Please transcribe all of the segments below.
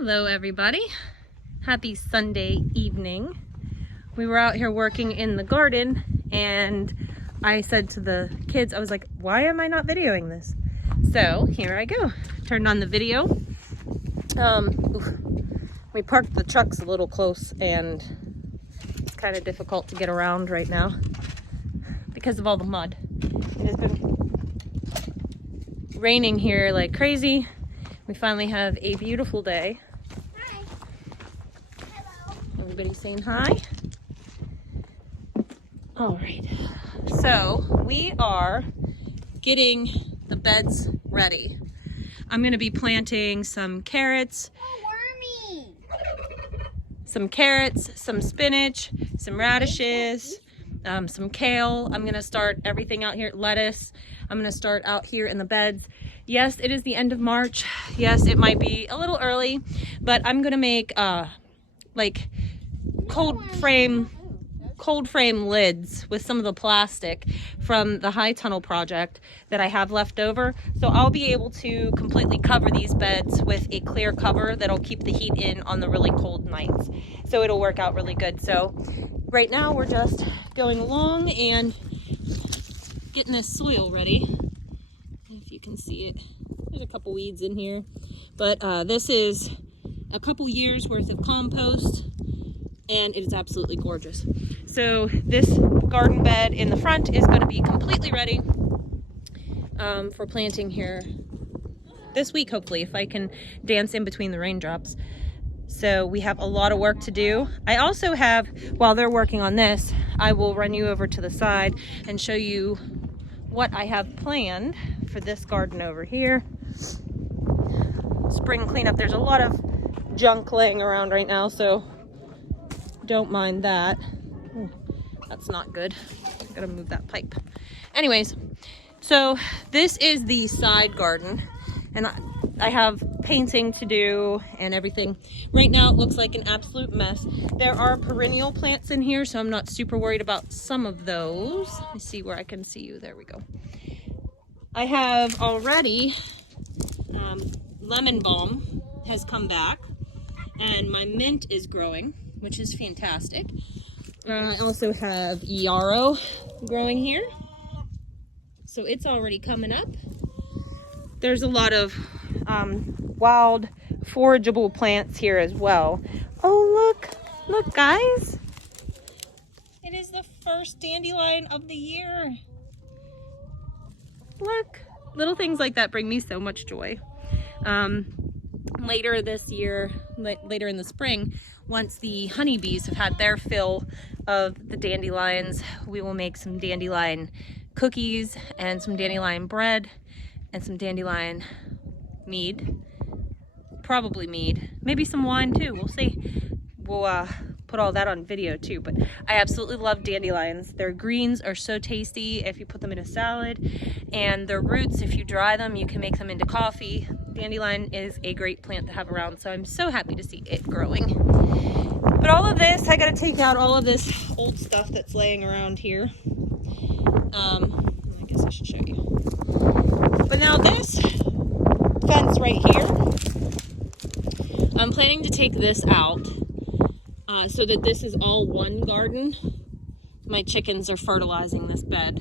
Hello everybody. Happy Sunday evening. We were out here working in the garden and I said to the kids, I was like, why am I not videoing this? So here I go. Turned on the video. We parked the trucks a little close and it's kind of difficult to get around right now because of all the mud. It has been raining here like crazy. We finally have a beautiful day. Hi. Hello. Everybody saying hi? All right. So we are getting the beds ready. I'm going to be planting some carrots. Oh, wormy. Some carrots, some spinach, some radishes, some kale. I'm going to start everything out here. Lettuce. I'm going to start out here in the beds. Yes, it is the end of March. Yes, it might be a little early, but I'm going to make like cold frame lids with some of the plastic from the High Tunnel project that I have left over. So I'll be able to completely cover these beds with a clear cover that'll keep the heat in on the really cold nights. So it'll work out really good. So right now we're just going along and getting this soil ready. If you can see it, there's a couple weeds in here, but this is a couple years worth of compost and it is absolutely gorgeous. So this garden bed in the front is going to be completely ready for planting here this week, hopefully, if I can dance in between the raindrops. So we have a lot of work to do. I also have, while they're working on this, I will run you over to the side and show you what I have planned for this garden over here. Spring cleanup. There's a lot of junk laying around right now, so don't mind that. Ooh, that's not good. I gotta move that pipe. Anyways, so this is the side garden and I have painting to do and everything. Right now it looks like an absolute mess. There are perennial plants in here, so I'm not super worried about some of those. Let me see where I can see you. There we go. I have already, lemon balm has come back and my mint is growing, which is fantastic. I also have yarrow growing here. So it's already coming up. There's a lot of wild forageable plants here as well. Oh, look guys. It is the first dandelion of the year. Look, little things like that bring me so much joy. Later this year, later in the spring, once the honeybees have had their fill of the dandelions, we will make some dandelion cookies and some dandelion bread and some dandelion mead. Probably mead. Maybe some wine too. We'll see. We'll put all that on video too, but I absolutely love dandelions. Their greens are so tasty if you put them in a salad, and their roots, if you dry them, you can make them into coffee. Dandelion is a great plant to have around, so I'm so happy to see it growing. But all of this, I gotta take out all of this old stuff that's laying around here. I guess I should show you. But now this fence right here, I'm planning to take this out so that this is all one garden. My chickens are fertilizing this bed.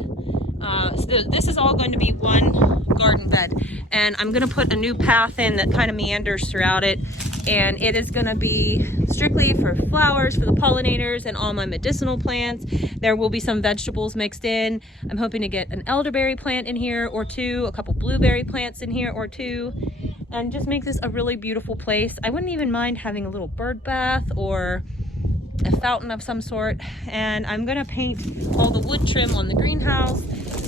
So this is all going to be one garden bed, and I'm going to put a new path in that kind of meanders throughout it, and it is going to be strictly for flowers, for the pollinators, and all my medicinal plants. There will be some vegetables mixed in. I'm hoping to get an elderberry plant in here or two, a couple blueberry plants in here or two, and just make this a really beautiful place. I wouldn't even mind having a little bird bath or a fountain of some sort, and I'm gonna paint all the wood trim on the greenhouse,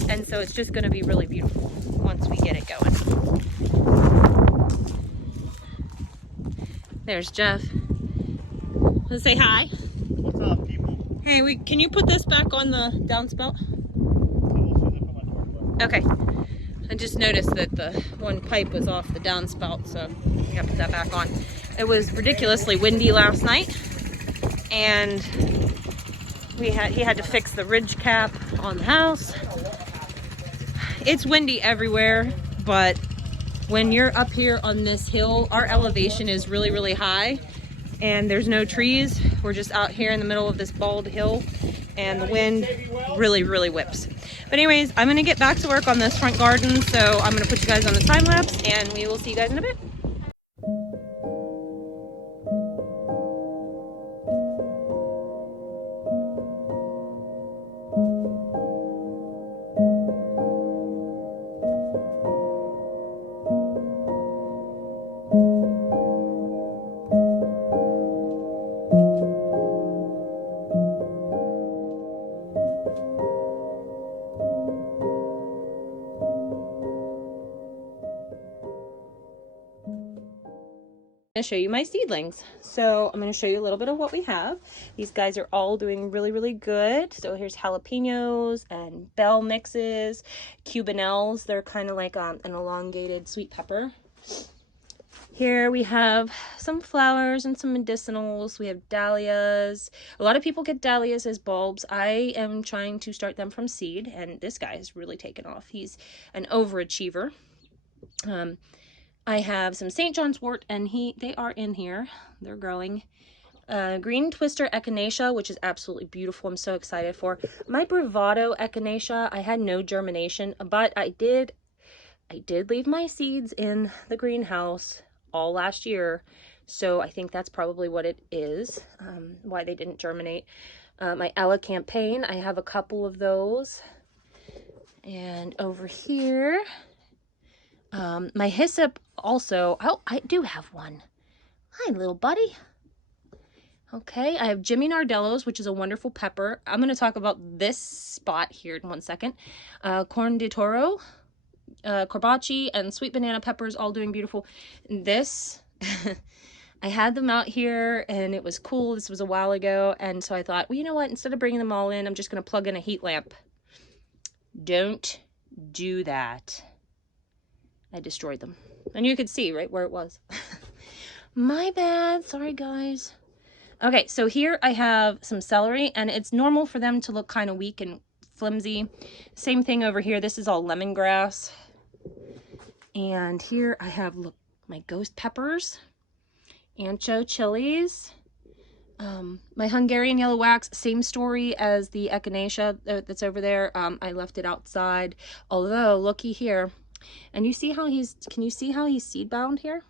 and so it's just gonna be really beautiful once we get it going. There's Jeff. Let's say hi. What's up, people? Hey, can you put this back on the downspout? Okay. I just noticed that the one pipe was off the downspout, so I gotta put that back on. It was ridiculously windy last night, and he had to fix the ridge cap on the house. It's windy everywhere, but when you're up here on this hill, our elevation is really, really high and there's no trees. We're just out here in the middle of this bald hill and the wind really, really whips. But anyways, I'm gonna get back to work on this front garden. So I'm gonna put you guys on the time lapse and we will see you guys in a bit. To show you my seedlings. So I'm going to show you a little bit of what we have. These guys are all doing really, really good. So here's jalapenos and bell mixes, cubanelles. They're kind of like an elongated sweet pepper. Here we have some flowers and some medicinals. We have dahlias. A lot of people get dahlias as bulbs. I am trying to start them from seed, and this guy has really taken off. He's an overachiever. I have some St. John's wort, and they are in here. They're growing. Green twister echinacea, which is absolutely beautiful. I'm so excited for. My bravado echinacea, I had no germination, but I did leave my seeds in the greenhouse all last year. So I think that's probably what it is, why they didn't germinate. My Ella campaign, I have a couple of those. And over here, my hyssop also, oh, I do have one. Hi, little buddy. Okay, I have Jimmy Nardello's, which is a wonderful pepper. I'm going to talk about this spot here in 1 second. Corn de Toro, Corbaci, and sweet banana peppers, all doing beautiful. This, I had them out here, and it was cool. This was a while ago, and so I thought, well, you know what? Instead of bringing them all in, I'm just going to plug in a heat lamp. Don't do that. I destroyed them. And you could see, right, where it was. My bad. Sorry, guys. Okay, so here I have some celery, and it's normal for them to look kind of weak and flimsy. Same thing over here. This is all lemongrass. And here I have, look, my ghost peppers, ancho chilies, my Hungarian yellow wax, same story as the echinacea that's over there. I left it outside, although looky here. And you see how can you see how he's seed bound here?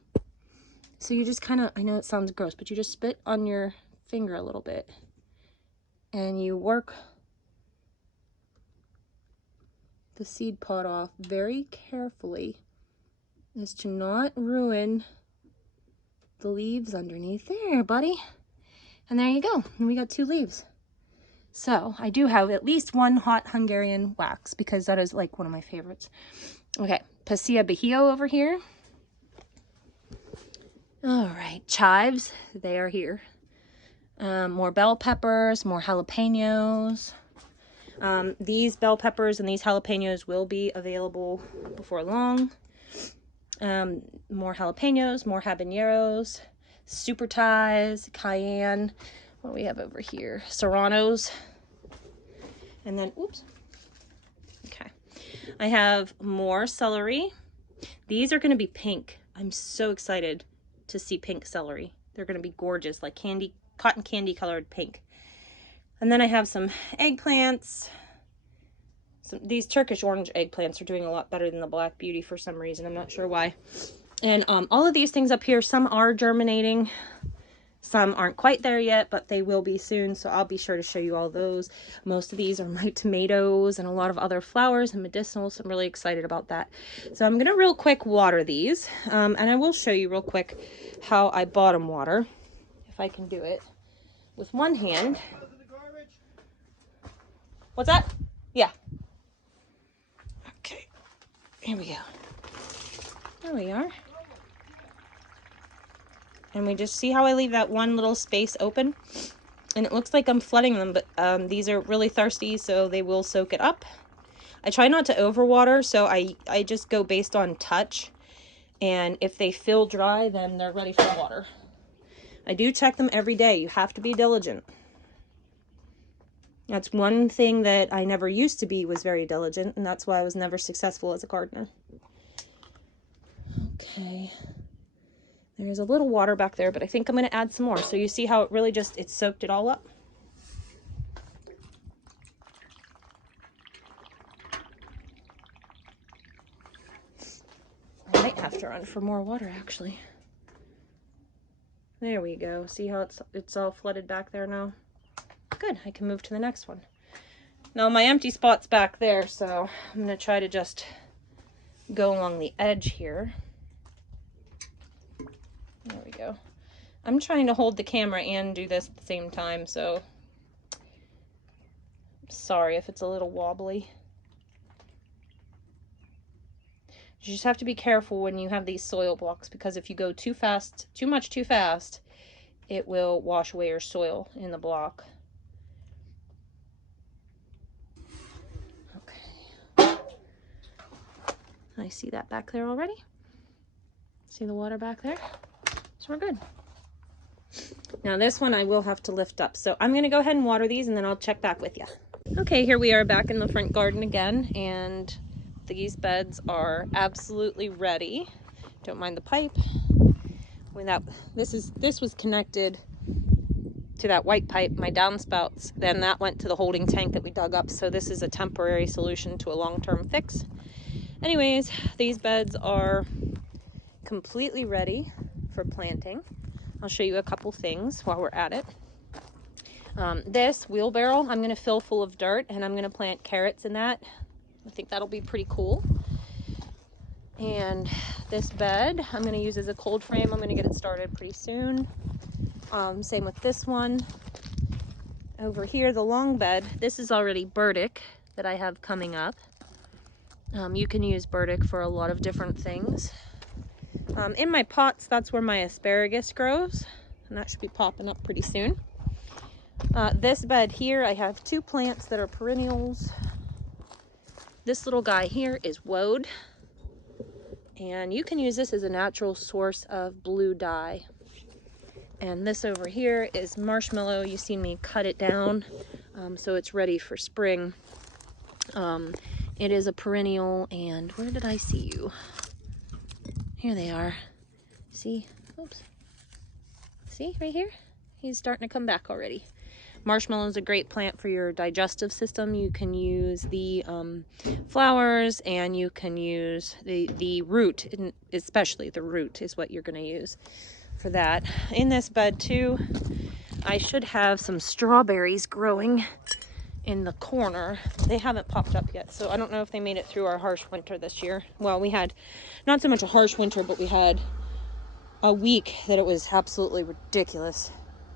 So you just kind of, I know it sounds gross, but you just spit on your finger a little bit and you work the seed pod off very carefully as to not ruin the leaves underneath there, buddy. And there you go. And we got 2 leaves. So I do have at least one hot Hungarian wax because that is like one of my favorites. Okay, Pasilla Bajío over here. All right, chives, they are here. More bell peppers, more jalapenos. These bell peppers and these jalapenos will be available before long. More jalapenos, more habaneros, super ties, cayenne. What do we have over here? Serranos. And then, oops. Okay. I have more celery. These are going to be pink. I'm so excited to see pink celery. They're going to be gorgeous, like candy, cotton candy colored pink. And then I have some eggplants. These Turkish orange eggplants are doing a lot better than the Black Beauty for some reason. I'm not sure why. And all of these things up here, some are germinating. Some aren't quite there yet, but they will be soon, so I'll be sure to show you all those. Most of these are my tomatoes and a lot of other flowers and medicinals, so I'm really excited about that. So I'm going to real quick water these, and I will show you real quick how I bottom water, if I can do it with one hand. What's that? Yeah. Okay, here we go. There we are. And we just see how I leave that one little space open. And it looks like I'm flooding them, but these are really thirsty, so they will soak it up. I try not to overwater, so I just go based on touch. And if they feel dry, then they're ready for water. I do check them every day. You have to be diligent. That's one thing that I never used to be, was very diligent, and that's why I was never successful as a gardener. Okay. There's a little water back there, but I think I'm going to add some more. So you see how it really just, it soaked it all up? I might have to run for more water, actually. There we go. See how it's all flooded back there now? Good. I can move to the next one. Now my empty spot's back there, so I'm going to try to just go along the edge here. There we go. I'm trying to hold the camera and do this at the same time, so sorry if it's a little wobbly. You just have to be careful when you have these soil blocks, because if you go too fast, too fast, it will wash away your soil in the block. Okay. I see that back there already. See the water back there? So we're good. Now this one I will have to lift up. So I'm going to go ahead and water these and then I'll check back with you. Okay, here we are back in the front garden again, and these beds are absolutely ready. Don't mind the pipe. This was connected to that white pipe, my downspouts. Then that went to the holding tank that we dug up. So this is a temporary solution to a long-term fix. Anyways, these beds are completely ready for planting. I'll show you a couple things while we're at it. This wheelbarrow I'm going to fill full of dirt, and I'm going to plant carrots in that. I think that'll be pretty cool. And this bed I'm going to use as a cold frame. I'm going to get it started pretty soon. Same with this one. Over here, the long bed, this is already burdock that I have coming up. You can use burdock for a lot of different things. In my pots, that's where my asparagus grows, and that should be popping up pretty soon. This bed here, I have two plants that are perennials. This little guy here is woad, and you can use this as a natural source of blue dye. And this over here is marshmallow. You've seen me cut it down, so it's ready for spring. It is a perennial, and where did I see you? Here they are. See? Oops. See right here? He's starting to come back already. Marshmallow is a great plant for your digestive system. You can use the flowers, and you can use the root, especially the root is what you're going to use for that. In this bed too, I should have some strawberries growing in the corner. They haven't popped up yet, so I don't know if they made it through our harsh winter this year. Well, we had not so much a harsh winter, but we had a week that it was absolutely ridiculous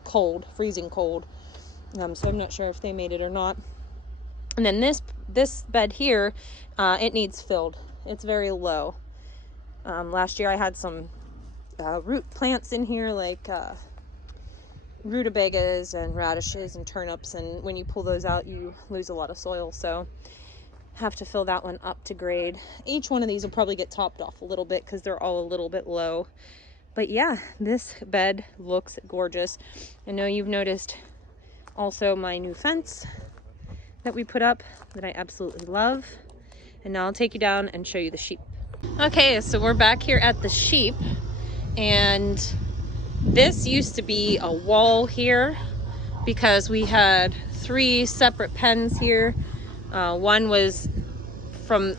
cold, freezing cold. So I'm not sure if they made it or not. And then this bed here, it needs filled. It's very low. Last year I had some root plants in here, like rutabagas and radishes and turnips, and when you pull those out you lose a lot of soil, so have to fill that one up to grade. Each one of these will probably get topped off a little bit because they're all a little bit low. But yeah, this bed looks gorgeous. I know you've noticed also my new fence that we put up that I absolutely love. And now I'll take you down and show you the sheep. Okay, so we're back here at the sheep, and this used to be a wall here because we had 3 separate pens here. One was from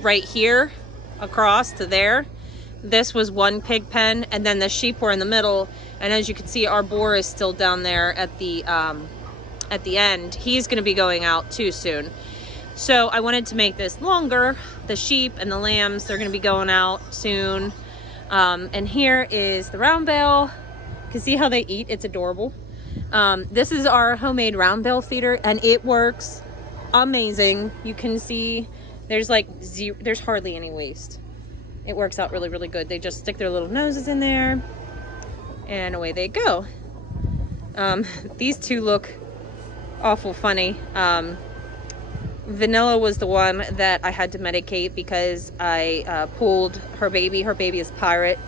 right here across to there. This was one pig pen, and then the sheep were in the middle. And as you can see, our boar is still down there at the end. He's going to be going out too soon. So I wanted to make this longer. The sheep and the lambs, they're going to be going out soon. And here is the round bale. You can see how they eat. It's adorable. This is our homemade round bale feeder, and it works amazing. You can see there's like there's hardly any waste. It works out really, really good. They just stick their little noses in there, and away they go. These two look awful funny. Vanilla was the one that I had to medicate because I pulled her baby. Her baby is Pirate,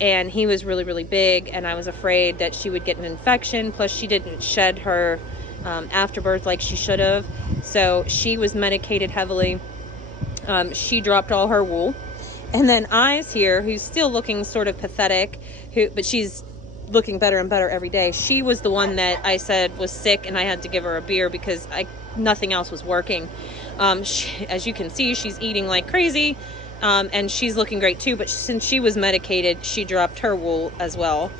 and he was really, really big, and I was afraid that she would get an infection. Plus, she didn't shed her afterbirth like she should have, so she was medicated heavily. She dropped all her wool, And then Eyes here, who's still looking sort of pathetic, but she's looking better and better every day. She was the one that I said was sick, and I had to give her a beer because nothing else was working. As you can see, she's eating like crazy, and she's looking great too. But since she was medicated, she dropped her wool as well.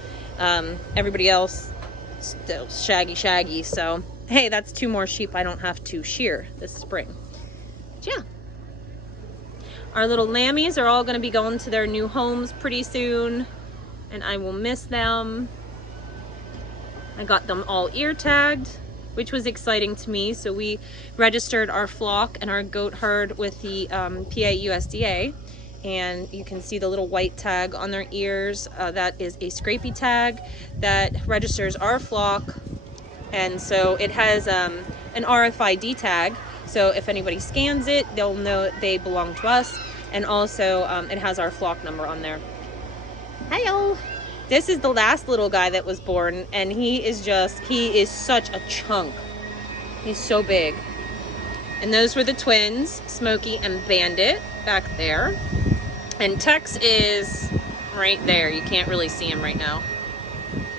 Everybody else still shaggy. So hey, that's 2 more sheep I don't have to shear this spring. But yeah. Our little lammies are all going to be going to their new homes pretty soon, and I will miss them. I got them all ear tagged, which was exciting to me. So we registered our flock and our goat herd with the PA USDA, and you can see the little white tag on their ears. That is a scrapie tag that registers our flock, and so it has an RFID tag. So if anybody scans it, they'll know they belong to us. And also it has our flock number on there. Hello. This is the last little guy that was born, and he is such a chunk. He's so big. And those were the twins, Smokey and Bandit, back there. And Tex is right there. You can't really see him right now.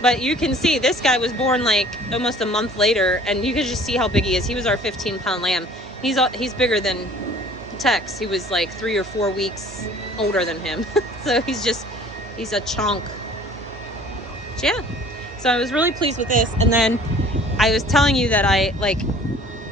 But you can see this guy was born like almost a month later, and you can just see how big he is. He was our 15-pound lamb. He's bigger than Tex. He was like 3 or 4 weeks older than him. So he's a chunk. So yeah. So I was really pleased with this. And then I was telling you that I like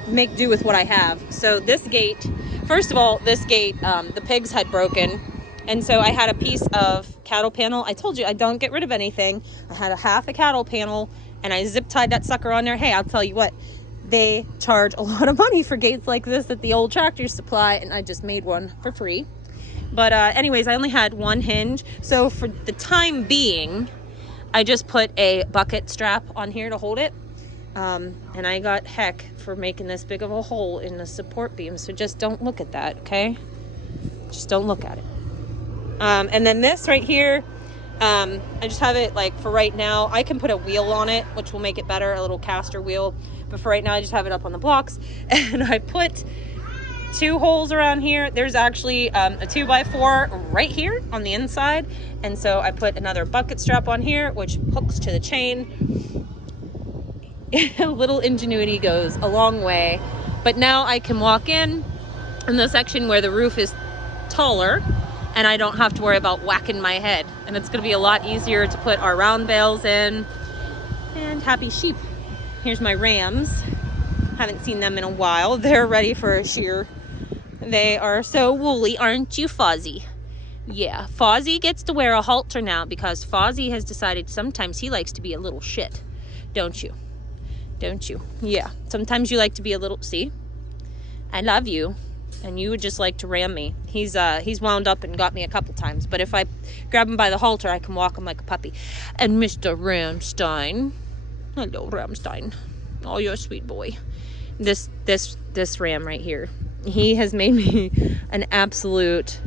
make do with what I have. So this gate, first of all, the pigs had broken. And so I had a piece of cattle panel. I told you I don't get rid of anything. I had a half a cattle panel, and I zip tied that sucker on there. Hey, I'll tell you what, they charge a lot of money for gates like this at the old Tractor Supply, and I just made one for free. But anyways, I only had one hinge. So for the time being, I just put a bucket strap on here to hold it. And I got heck for making this big of a hole in the support beam. So just don't look at that, okay? Just don't look at it. And then this right here, I just have it like for right now. I can put a wheel on it, which will make it better, a little caster wheel. But for right now, I just have it up on the blocks. And I put 2 holes around here. There's actually a 2x4 right here on the inside. And so I put another bucket strap on here, which hooks to the chain. A little ingenuity goes a long way. But now I can walk in the section where the roof is taller, and I don't have to worry about whacking my head. And it's gonna be a lot easier to put our round bales in. And happy sheep. Here's my rams. Haven't seen them in a while. They're ready for a shear. They are so woolly, aren't you, Fozzie? Yeah, Fozzie gets to wear a halter now because Fozzie has decided sometimes he likes to be a little shit. Don't you? Don't you? Yeah, sometimes you like to be a little, see? I love you. And you would just like to ram me. He's wound up and got me a couple times. But if I grab him by the halter, I can walk him like a puppy. And Mr. Ramstein. Hello, Ramstein. Oh, you're a sweet boy. This ram right here. He has made me an absolute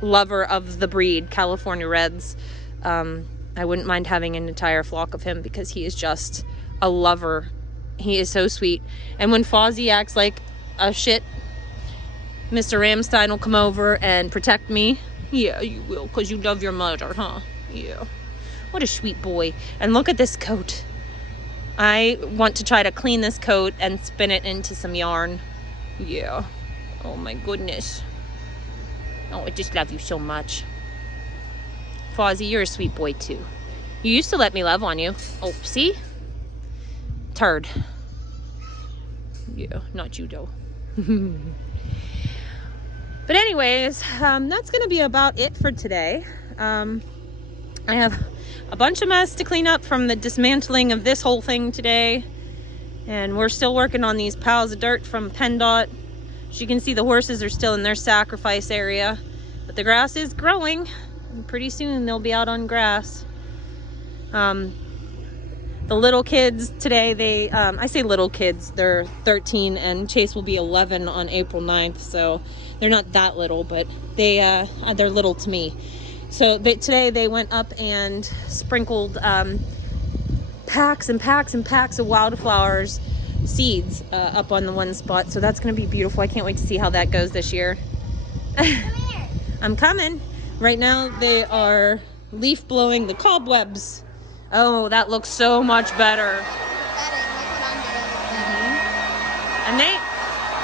lover of the breed, California Reds. I wouldn't mind having an entire flock of him because he is just a lover. He is so sweet. And when Fozzie acts like a shit, Mr. Ramstein will come over and protect me. Yeah, you will, because you love your mother, huh? Yeah. What a sweet boy. And look at this coat. I want to try to clean this coat and spin it into some yarn. Yeah. Oh my goodness. Oh, I just love you so much. Fozzie, you're a sweet boy too. You used to let me love on you. Oh, see? Turd. Yeah, not you though. But anyways, that's going to be about it for today. I have a bunch of mess to clean up from the dismantling of this whole thing today. And we're still working on these piles of dirt from PennDOT. As you can see, the horses are still in their sacrifice area. But the grass is growing. And pretty soon they'll be out on grass. The little kids today, I say little kids, they're 13 and Chase will be 11 on April 9th. So they're not that little, but they're little to me. So today they went up and sprinkled packs and packs and packs of wildflowers seeds up on the one spot. So that's going to be beautiful. I can't wait to see how that goes this year. Come here. I'm coming. Right now they are leaf blowing the cobwebs. Oh, that looks so much better. And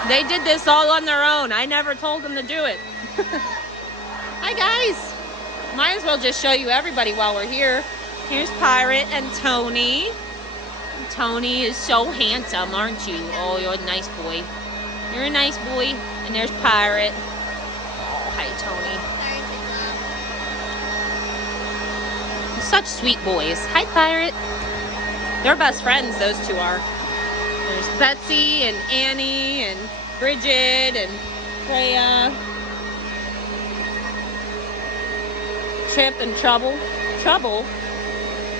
they did this all on their own. I never told them to do it. Hi guys. Might as well just show you everybody while we're here. Here's Pirate and Tony. Tony is so handsome, aren't you? Oh, you're a nice boy. You're a nice boy. And there's Pirate. Oh, hi Tony. Such sweet boys. Hi Pirate. They're best friends, those two are. There's Betsy and Annie and Bridget and Freya. Chip and Trouble. Trouble?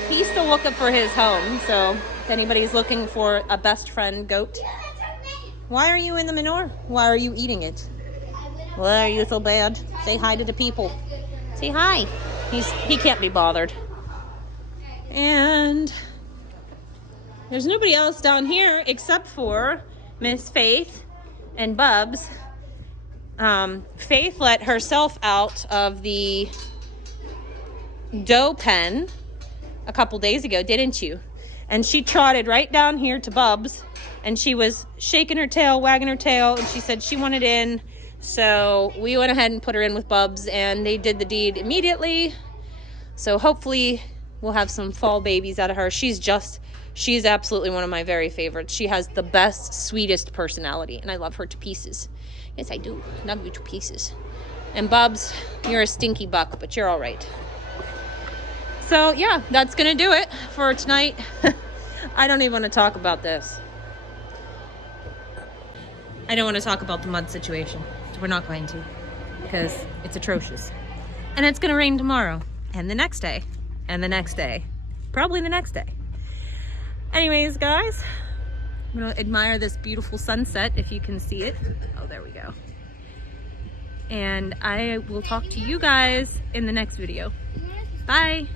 He's still looking for his home, so if anybody's looking for a best friend goat. Why are you in the manure? Why are you eating it? Why are you so bad? Say hi to the people. Say hi. He can't be bothered. And there's nobody else down here except for Miss Faith and Bubs. Faith let herself out of the dough pen a couple days ago, didn't you? And she trotted right down here to Bubs, and she was shaking her tail, wagging her tail, and she said she wanted in. So we went ahead and put her in with Bubs, and they did the deed immediately. So hopefully we'll have some fall babies out of her. She's absolutely one of my very favorites. She has the best, sweetest personality, and I love her to pieces. Yes, I do. Love you to pieces. And Bubs, you're a stinky buck, but you're all right. So yeah, that's gonna do it for tonight. I don't even want to talk about this. I don't want to talk about the mud situation. We're not going to, because it's atrocious. And it's gonna rain tomorrow, and the next day, and the next day, probably the next day. Anyways, guys, I'm gonna admire this beautiful sunset if you can see it. Oh, there we go. And I will talk to you guys in the next video. Bye.